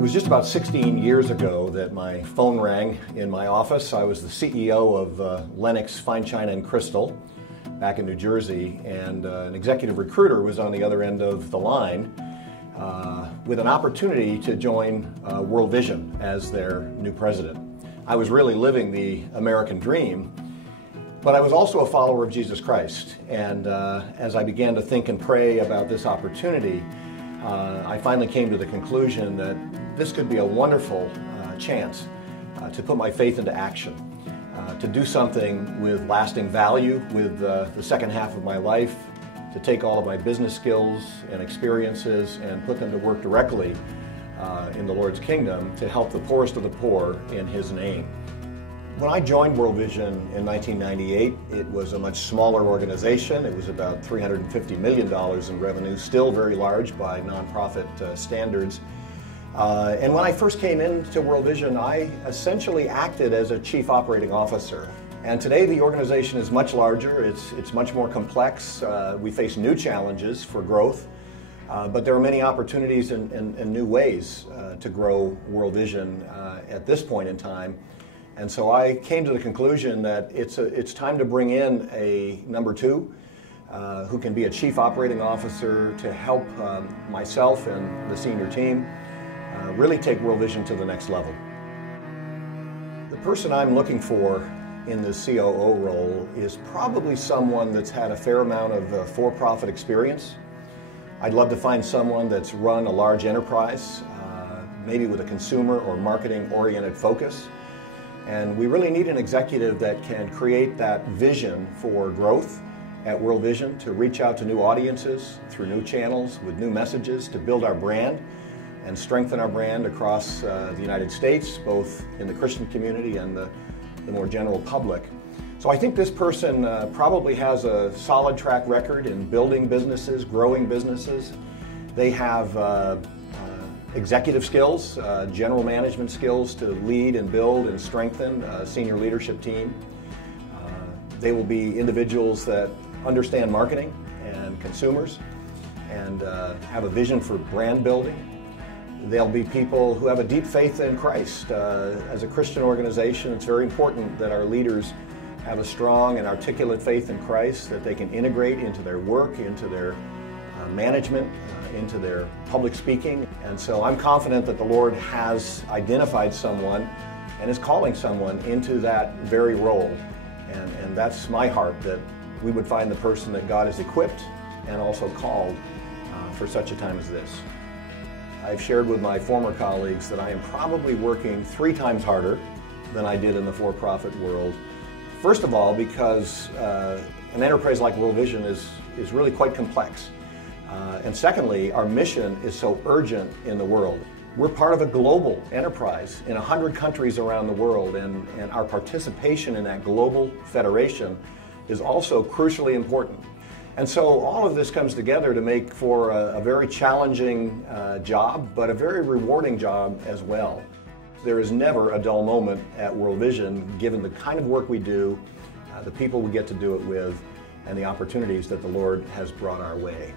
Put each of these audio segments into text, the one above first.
It was just about 16 years ago that my phone rang in my office. I was the CEO of Lennox Fine China and Crystal back in New Jersey, and an executive recruiter was on the other end of the line with an opportunity to join World Vision as their new president. I was really living the American dream, but I was also a follower of Jesus Christ. And as I began to think and pray about this opportunity, I finally came to the conclusion that this could be a wonderful chance to put my faith into action, to do something with lasting value with the second half of my life, to take all of my business skills and experiences and put them to work directly in the Lord's kingdom to help the poorest of the poor in His name. When I joined World Vision in 1998, it was a much smaller organization. It was about $350 million in revenue, still very large by nonprofit standards. And when I first came into World Vision, I essentially acted as a chief operating officer. And today the organization is much larger, it's much more complex. We face new challenges for growth, but there are many opportunities and new ways to grow World Vision at this point in time. And so I came to the conclusion that it's time to bring in a number two who can be a chief operating officer to help myself and the senior team really take World Vision to the next level. The person I'm looking for in the COO role is probably someone that's had a fair amount of for-profit experience. I'd love to find someone that's run a large enterprise, maybe with a consumer or marketing-oriented focus. And we really need an executive that can create that vision for growth at World Vision, to reach out to new audiences through new channels with new messages, to build our brand and strengthen our brand across the United States, both in the Christian community and the more general public. So I think this person probably has a solid track record in building businesses, growing businesses. They have executive skills, general management skills to lead and build and strengthen a senior leadership team. They will be individuals that understand marketing and consumers and have a vision for brand building. They'll be people who have a deep faith in Christ. As a Christian organization, it's very important that our leaders have a strong and articulate faith in Christ that they can integrate into their work, into their management, into their public speaking. And so I'm confident that the Lord has identified someone and is calling someone into that very role. And that's my heart, that we would find the person that God has equipped and also called for such a time as this. I've shared with my former colleagues that I am probably working 3 times harder than I did in the for-profit world. First of all, because an enterprise like World Vision is really quite complex. And secondly, our mission is so urgent in the world. We're part of a global enterprise in 100 countries around the world, and our participation in that global federation is also crucially important. And so all of this comes together to make for a very challenging job, but a very rewarding job as well. There is never a dull moment at World Vision, given the kind of work we do, the people we get to do it with, and the opportunities that the Lord has brought our way.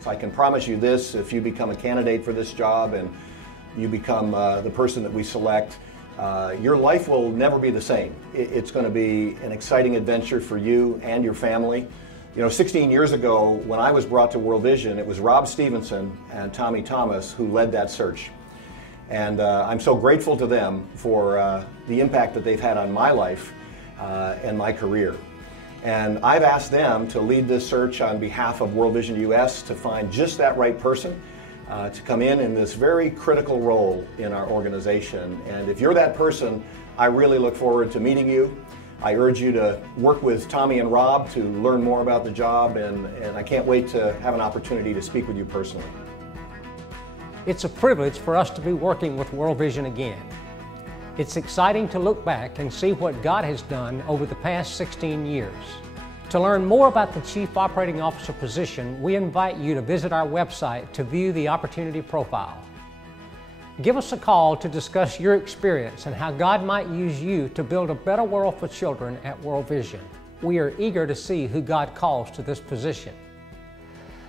So I can promise you this: if you become a candidate for this job and you become the person that we select, your life will never be the same. It's going to be an exciting adventure for you and your family. You know, 16 years ago, when I was brought to World Vision, it was Rob Stevenson and Tommy Thomas who led that search. And I'm so grateful to them for the impact that they've had on my life and my career. And I've asked them to lead this search on behalf of World Vision US to find just that right person to come in this very critical role in our organization. And if you're that person, I really look forward to meeting you. I urge you to work with Tommy and Rob to learn more about the job, and I can't wait to have an opportunity to speak with you personally. It's a privilege for us to be working with World Vision again. It's exciting to look back and see what God has done over the past 16 years. To learn more about the Chief Operating Officer position, we invite you to visit our website to view the opportunity profile. Give us a call to discuss your experience and how God might use you to build a better world for children at World Vision. We are eager to see who God calls to this position.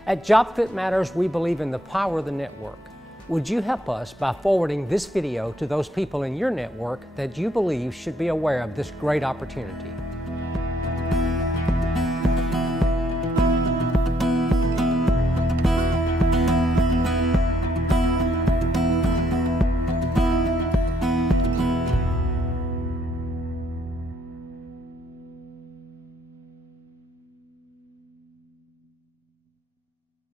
At JobFitMatters, we believe in the power of the network. Would you help us by forwarding this video to those people in your network that you believe should be aware of this great opportunity?